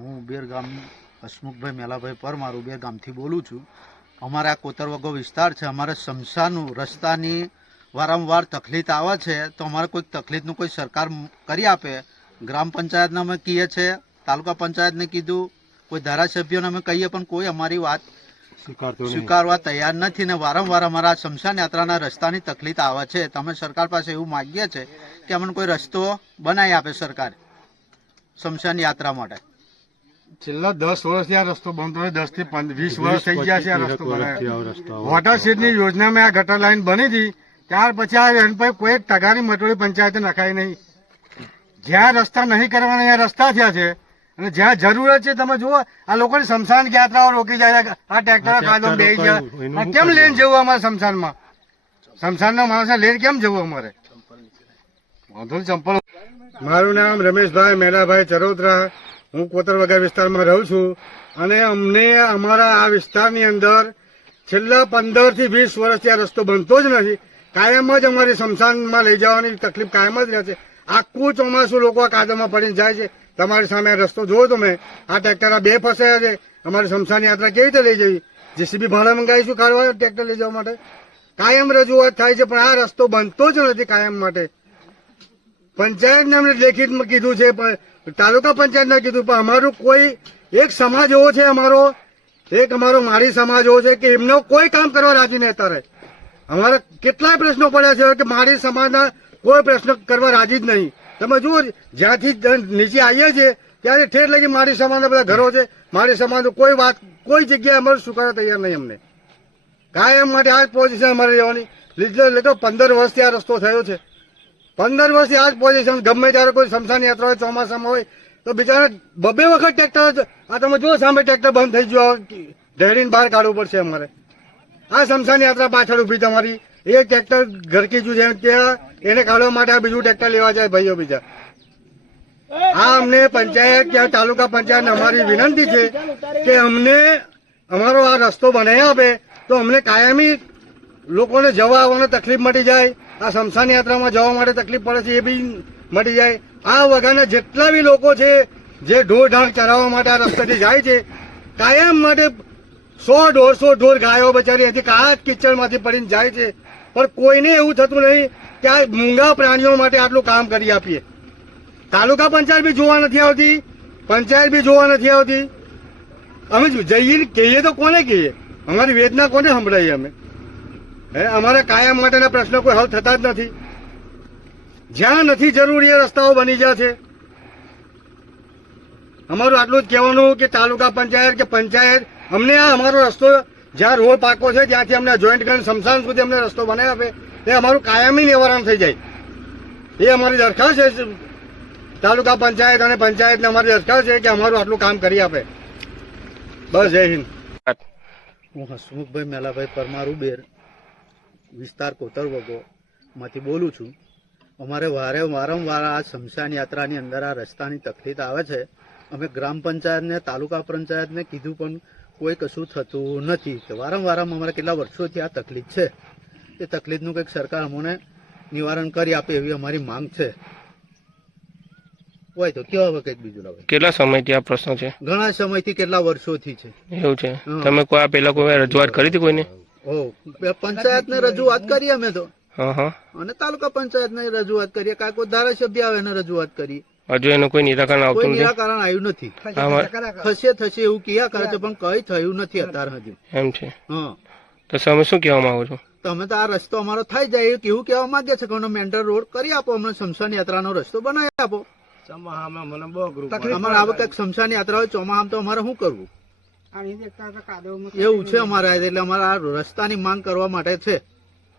હું ઉબેર ગામ હસમુખભાઈ મેલાભાઈ પરમાર ઉબેર ગામથી બોલું છું. અમારે આ કોતરવગો વિસ્તાર છે અમારે શમશાનું રસ્તાની વારંવાર તકલીફ આવે છે તો અમારે કોઈ તકલીફનું કોઈ સરકાર કરી આપે. ગ્રામ પંચાયતને અમે કહીએ છીએ તાલુકા પંચાયતને કીધું કોઈ ધારાસભ્યોને અમે કહીએ પણ કોઈ અમારી વાત સ્વીકારવા તૈયાર નથી ને વારંવાર અમારા શમશાન યાત્રાના રસ્તાની તકલીફ આવે છે. તમે સરકાર પાસે એવું માગીએ છે કે અમને કોઈ રસ્તો બનાવી આપે સરકાર શમશાન યાત્રા માટે. છેલ્લા દસ વર્ષથી આ રસ્તો બંધ થયો દસથી વીસ વર્ષ થઈ ગયા છે આ રસ્તો બનાવ્યો. વોટર શેડની યોજનામાં આ ગટર લાઈન બની હતી ત્યાર પછી આ એન કોઈ એક ટકાની મટોળી પંચાયતે નખાઈ નહીં. જ્યાં રસ્તા નહીં કરવાના ત્યાં રસ્તા થયા છે. અને જ્યાં જરૂરત છે તમે જુઓ આ લોકોની શમશાન યાત્રાઓ રોકી જાય આ ટ્રેક્ટર કાદો બે ગયા. કેમ લેન જવું અમારે શમશાનમાં? શમશાનના માણસને લેન કેમ જવું અમારે? વાંધો ચંપલ મારું નામ રમેશભાઈ મેલાભાઈ ચરોતરા. હું કોતરવાગા વિસ્તારમાં રહું છું અને અમને અમારા આ વિસ્તારની અંદર છેલ્લા પંદરથી વીસ વર્ષથી આ રસ્તો બનતો જ નથી. કાયમ જ અમારી સ્મશાનમાં લઈ જવાની તકલીફ કાયમ જ રહે છે આખું ચોમાસું લોકો આ કાદવમાં પડીને જાય છે. તમારી સામે રસ્તો જોવો તમે. આ ટ્રેક્ટર બે ફસાયા છે. અમારી સ્મશાન યાત્રા કેવી રીતે લઈ જવી? જેસીબી ભાડા મંગાવીશું કાઢવા ટ્રેક્ટર લઈ જવા માટે. કાયમ રજૂઆત થાય છે, પણ આ રસ્તો બનતો જ નથી કાયમ માટે. પંચાયતને અમને લેખિતમાં કીધું છે, પણ તાલુકા પંચાયતને કીધું, પણ અમારું કોઈ એક સમાજ એવો છે અમારો, એક અમારો મારી સમાજ એવો છે કે એમનો કોઈ કામ કરવા રાજી નહીં અત્યારે અમારા કેટલાય પ્રશ્નો પડ્યા છે કે મારી સમાજના કોઈ પ્રશ્ન કરવા રાજી જ નહીં. તમે જુઓ, જ્યાંથી નીચે આવીએ છીએ ત્યારે ઠેર લગી મારી સમાજના બધા ઘરો છે. મારી સમાજનું કોઈ વાત, કોઈ જગ્યાએ અમારું સ્વીકારવા તૈયાર નહીં અમને. કાયમ માટે આ જ પોઝિશન અમારે રહેવાની. લીધો લીધો પંદર વર્ષથી આ રસ્તો થયો છે. પંદર વર્ષથી આ જ પોઝિશન ગમે ત્યારે કોઈ શમશાન યાત્રા હોય, ચોમાસામાં હોય, તો બિચારા બબે વખત ટ્રેક્ટર આ તમે જુઓ સામે ટ્રેક્ટર બંધ થઈ ગયો ઢેરીને બહાર કાઢવું પડશે અમારે. આ શમશાન યાત્રા પાછળ ઊભી તમારી. એ ટ્રેક્ટર ઘરકી જુ છે ત્યાં એને કાઢવા માટે આ બીજું ટ્રેક્ટર લેવા જાય ભાઈઓ બીજા. આ અમને પંચાયત કે તાલુકા પંચાયત અમારી વિનંતી છે કે અમને અમારો આ રસ્તો બનાવી આપે, તો અમને કાયમી લોકોને જવા આવવાની તકલીફ મટી જાય આ શમશાન યાત્રામાં જવા માટે તકલીફ પડે છે એ બી મટી જાય. આ વગાના જેટલા બી લોકો છે, જે ઢોર ઢાંક ચરાવવા માટે આ રસ્તાથી જાય છે, કાયમ માટે સો દોઢસો ઢોર ગાયો બચારી હતી કાચ કિચડમાંથી પડીને જાય છે. પણ કોઈને એવું થતું નહીં કે આ મૂંગા પ્રાણીઓ માટે આટલું કામ કરી આપીએ. તાલુકા પંચાયત બી જોવા નથી આવતી, પંચાયત બી જોવા નથી આવતી. અમે જઈએ કહીએ તો કોને કહીએ? અમારી વેદના કોને સંભળાવીએ અમે? અમારા કાયમ માટેના પ્રશ્નો કોઈ હલ થતા જ નથી. જ્યાં નથી જરૂરી એ રસ્તાઓ બની ગયા છે. અમારું આટલું જ કહેવાનું કે તાલુકા પંચાયત કે પંચાયત અમને આ અમારો રસ્તો જ્યાં રોડ પાકો છે ત્યાંથી અમને જોઈન્ટ કરીને શમશાન સુધી અમને રસ્તો બનાવી આપે એ અમારું કાયમી નિવારણ થઈ જાય. એ અમારી દરખાસ્ત છે તાલુકા પંચાયત અને પંચાયતને અમારી દરખાસ્ત છે કે અમારું આટલું કામ કરી આપે. બસ જય હિન્દ. હું હસમુખભાઈ મેલાભાઈ પરમાર ઉબેર. વિસ્તાર કોતરવગો માંથી બોલું છું. અમારે વારે વારંવાર આ શમશાન યાત્રાની અંદર આ રસ્તાની તકલીફ આવે છે. અમે ગ્રામ પંચાયતને તાલુકા પંચાયતને કીધું પણ કોઈ કશું થતું નથી. તો વારંવાર અમારે કેટલા વર્ષોથી આ તકલીફ છે. એ તકલીફનું કંઈક સરકાર અમને નિવારણ કરી આપે એવી અમારી માંગ છે. હોય તો કેવા હવે કંઈક બીજું લાવે. કેટલા સમયથી આ પ્રશ્ન છે? ઘણા સમયથી કેટલા વર્ષોથી છે. એવું છે. તમે કોઈ આ પહેલા કોઈ રજૂઆત કરી હતી કોઈને? ઓ પંચાયતને રજૂઆત કરી અમે તો. હા હા. અને તાલુકા પંચાયત ને રજૂઆત કરીએ કાંઈ કોઈ ધારાસભ્ય આવે એને રજૂઆત કરી હજુ એનું કોઈ નિરાકરણ આવતું નથી? નિરાકરણ આવ્યું નથી. થશે થશે એવું કિયા કરે છે પણ કઈ થયું નથી અત્યારે હજુ. એમ છે. હા. તો તમે શું કહેવા માંગો છો? તમે તો આ રસ્તો અમારો થઈ જાય એવું કેવું કહેવા માંગે છે કે મેન્ટર રોડ કરી આપો અમને શમશાન યાત્રાનો રસ્તો બનાવી આપો. અમારે આ વખતે શમશાન યાત્રા હોય ચોમાહામાં તો અમારે શું કરવું? એવું છે અમારે એટલે અમારા રસ્તાની માંગ કરવા માટે છે.